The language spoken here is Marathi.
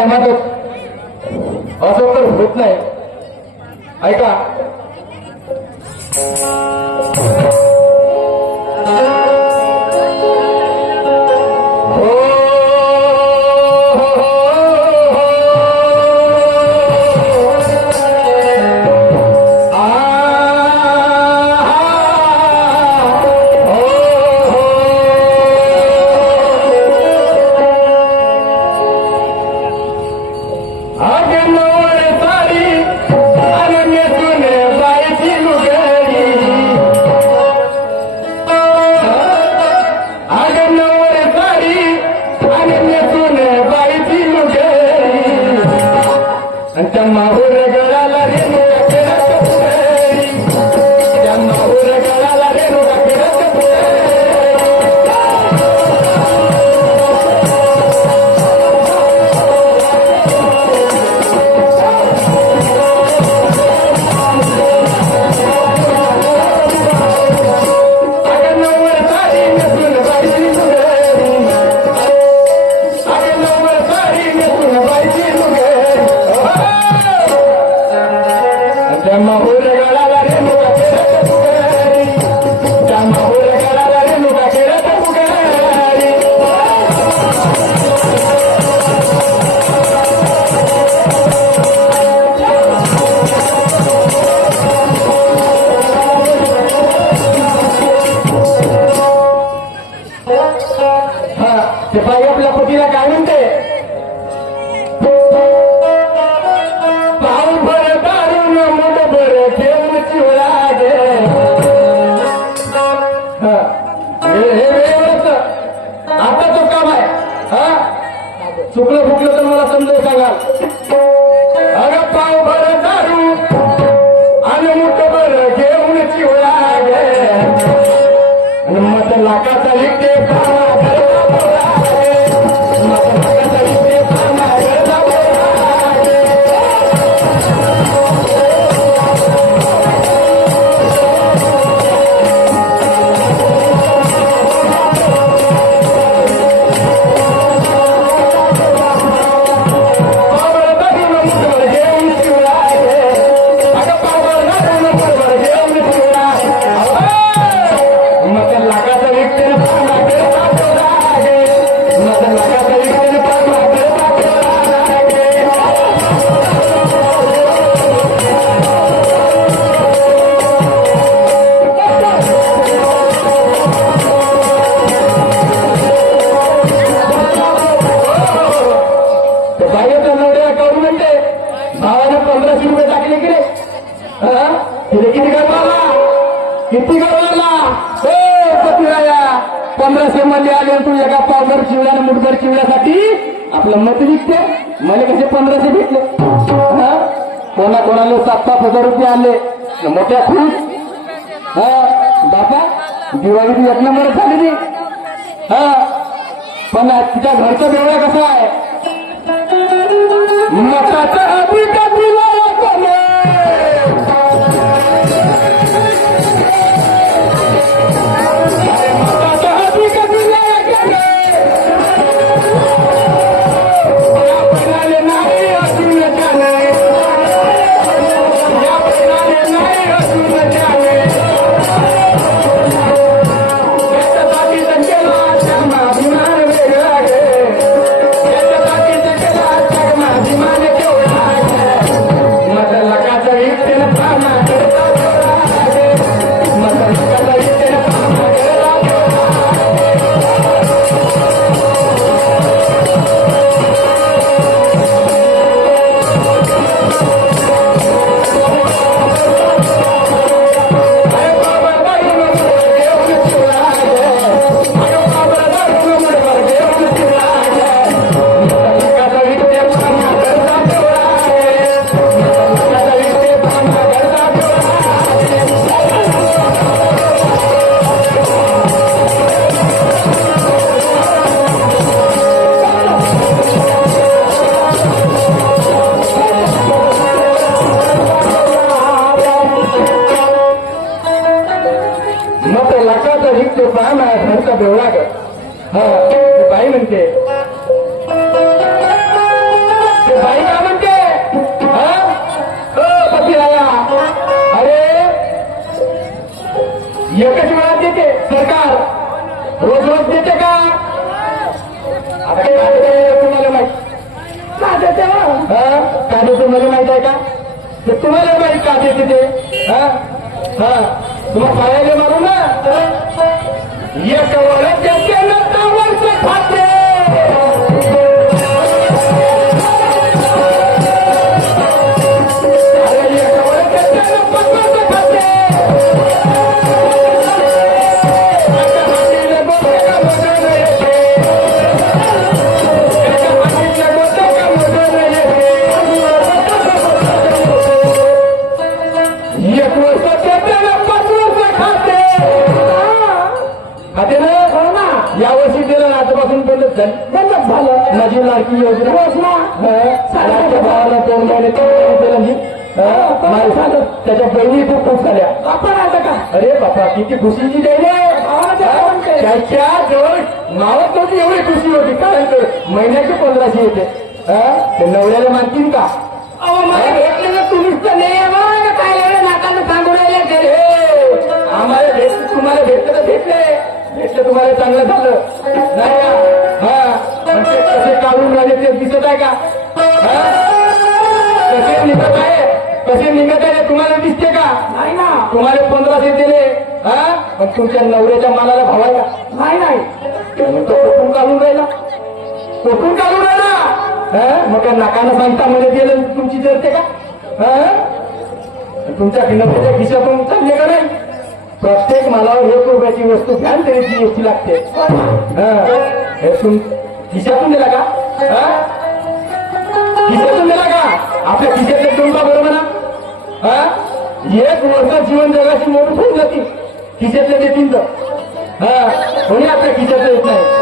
धर्मातच असं तर होत नाही. ऐका. माहूर गडाला रे पंधराशे मध्ये आले तू एका पावडर चिवड्या मुठभर चिवड्यासाठी आपलं मत विकते. मला कसे पंधराशे भेटले? कोणा कोणाले सात पाच हजार रुपये आले मोठ्या खुश. हा? बापा दिवाळी एक नंबर झाली हा? पण तिच्या घरचा देवळा कसा आहे? बाई म्हणते. बाई का म्हणते? हो, पती राया अरे एकच वेळा देते सरकार. रोज रोज देते का? अरे तुम्हाला माहीत? आहे देते का ते आहे का? तुम्हाला माहीत का देते ते? हा? हा? तुम्हाला पायाला मारू ना? एक आजपासून बंदच झाली. नजीब लाडकी योजना. भावाला दोन महिने दिलं मी नाही. झालं त्याच्या बहिणी खूप खूप झाल्या. आपण आता का? अरे बापा किती खुशीची द्यायला त्याच्याजवळ नावात नव्हती एवढी खुशी होती. कारण महिन्याचे पंधराशे येते. हा? ते नवऱ्याला मानतील का? अहो मला भेटलेलं तुम्हीच तर नाही. काय नाकानं सांगून राहिले हे. आम्हाला भेटले तुम्हाला भेटलं तर भेटले. भेटलं तुम्हाला चांगलं झालं. नाही हा ते काढून राहिले ते दिसत आहे का? कसे निघत आहे? कसे निघत आहे ते तुम्हाला दिसते का? नाही ना. तुम्हाला पंधराशे दिले हा? पण तुमच्या नवऱ्याच्या मालाला भाव आहे का नाही नाही. त्याने तो कुठून काढून राहिला? कुठून काढून राहिला? हा? मग काय नाकानं सांगता मध्ये दिलं तुमची जरते का? हा? तुमच्या नवऱ्याच्या खिशातून चालले का नाही? प्रत्येक मालावर एक रुपयाची वस्तू घ्याल तरी जीएसटी लागते. हा. तुम खिशातून दिला का? खिशातून दिला का? आपल्या खिशातले तुमचा बरोबर ना? एक वर्ष जीवन जगाशी मोठी होऊन जातील खिशातले देतील तर कोणी आपल्या खिशातले येत नाही.